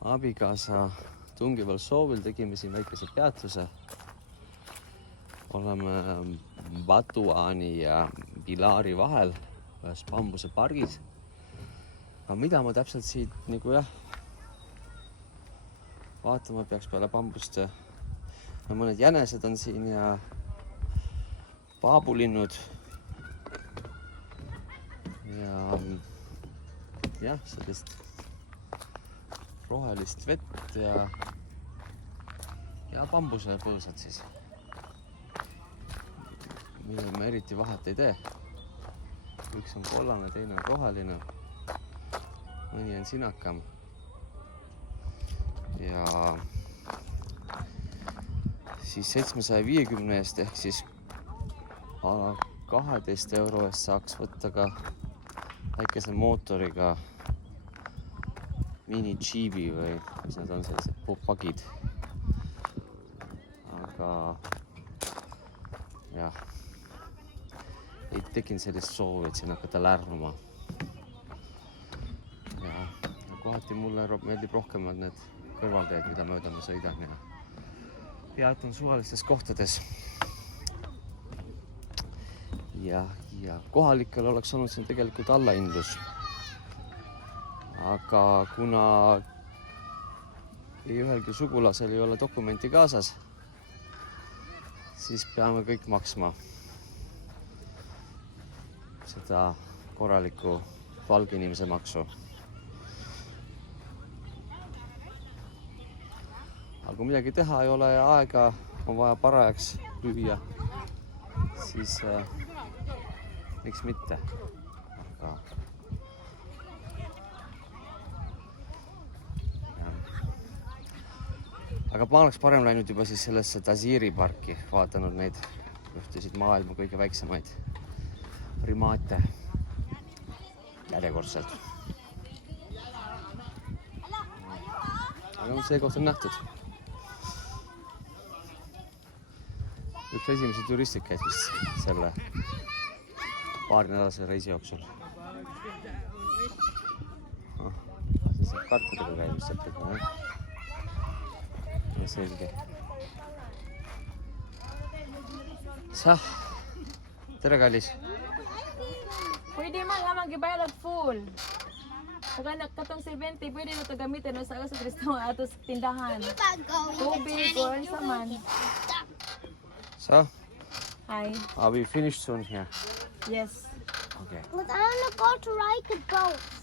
abikaasa tungival soovil tegime siin väikese peatuse. Oleme Batuani ja Pilari vahel ühes bambuse pargis. Aga mida ma täpselt siit nagu vaatama peaks peale bambust? Mõned jänesed on siin ja paabulinnud. Ja sellist rohelist vett ja bambuse põõsad siis, millel me eriti vahet ei tee. Üks on kollane, teine on roheline, mõni on sinakam. Ja siis 750 eest ehk siis 12 euro eest saaks võtta ka väikese mootoriga mini Jeepi või mis need on, sellised pagid. Aga jah, ei tekkinud sellist soovi, et siin hakata lärnuma. Ja kohati mulle meeldib rohkem need kõrvalteed, mida mööda ma sõidan ja peatun suvalistes kohtades. Ja kohalikel oleks olnud siin tegelikult allahindlus. Aga kuna ühelgi sugulasel ei ole dokumenti kaasas, siis peame kõik maksma seda korralikku valge inimese maksu. Aga kui midagi teha ei ole ja aega on vaja parajaks lüüa, siis miks mitte. Aga ma oleks parem läinud juba siis sellesse Taziri parki, vaatanud neid ühtesid maailma kõige väiksemaid primaate järjekordselt. Aga see koht on nähtud. Üks esimesi turistid käis vist selle paari nädalase reisi jooksul. See saab karkudega käimis septiga, ja selge. Sah, tere kallis. Pwede man lamang gibayad full. Saka katong 70, pwede na ito gamitin sa atos tindahan. Tubig, corn sa man. So, Hi. are we finished soon here? Yes. Okay. But I want to go to ride the boats.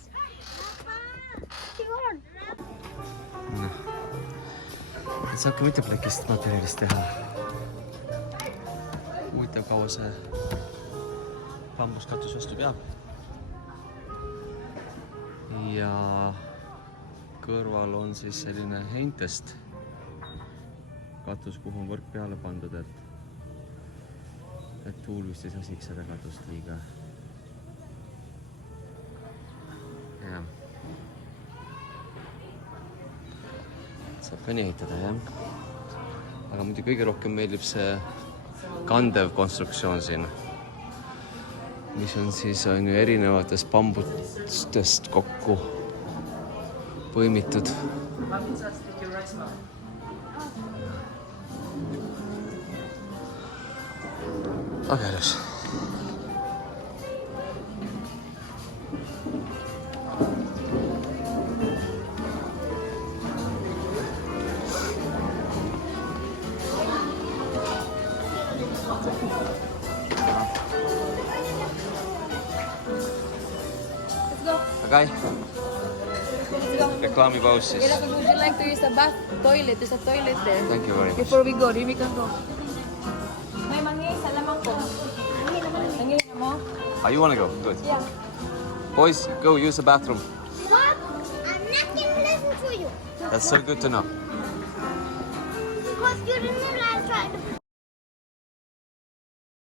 Et saabki mitteplekist materjalist teha. Huvitav, kaua see bambuskatus vastu peab. Ja kõrval on siis selline heintest katus, kuhu on võrk peale pandud, et tuul vist ei sasiks seda katust liiga. Ja. Saab ka nii ehitada, jah. Aga muidu kõige rohkem meeldib see kandev konstruktsioon siin, mis on siis erinevatest bambustest kokku põimitud. Aga elus. Okay. Reklaamipaus siis. Would you like to use the bath toilet? There's a toilet there. Thank you very much. Before we go, then we can go. May mangi sa lamang ko. Mangi na mo? Oh, you want to go? Good. Yeah. Boys, go use the bathroom. What? I'm not going to listen to you. That's so good to know. Because you didn't know I tried to